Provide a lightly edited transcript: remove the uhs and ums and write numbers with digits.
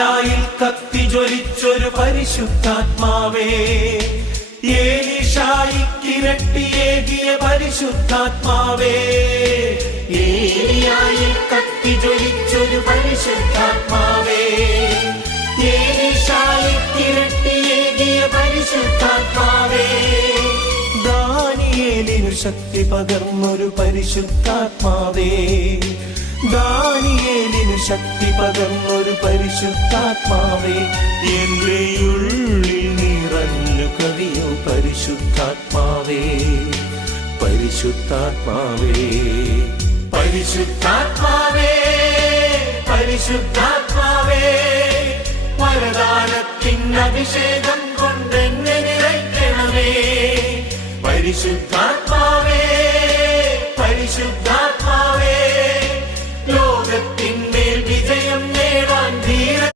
ഏലിയായിൽ കത്തി ജ്വലിച്ചൊരു പരിശുദ്ധാത്മാവേ, ഏലീശായിക്കിരട്ടിയേകിയ പരിശുദ്ധാത്മാവേ, ഏലിയായിൽ കത്തി ജ്വലിച്ചൊരു പരിശുദ്ധാത്മാവേ, ഏലീശായിക്കിരട്ടിയേകിയ പരിശുദ്ധാത്മാവേ, ദാനിയേലിനു ശക്തി പകർന്നൊരു പരിശുദ്ധാത്മാവേ, ദാനിയേലിനു ശക്തി പകർന്നൊരു പരിശുദ്ധാത്മാവേ, എന്റെ ഉള്ളിൽ നിറഞ്ഞു കവിയോ പരിശുദ്ധാത്മാവേ, പരിശുദ്ധാത്മാവേ, പരിശുദ്ധാത്മാവേ, പരിശുദ്ധാത്മാവേ, വരദാനത്തിൻ അഭിഷേകം കൊണ്ടെന്നെ നിറയ്ക്കണമേ, പരിശുദ്ധാത്മാവേ, പരിശുദ്ധാത്മാവേ.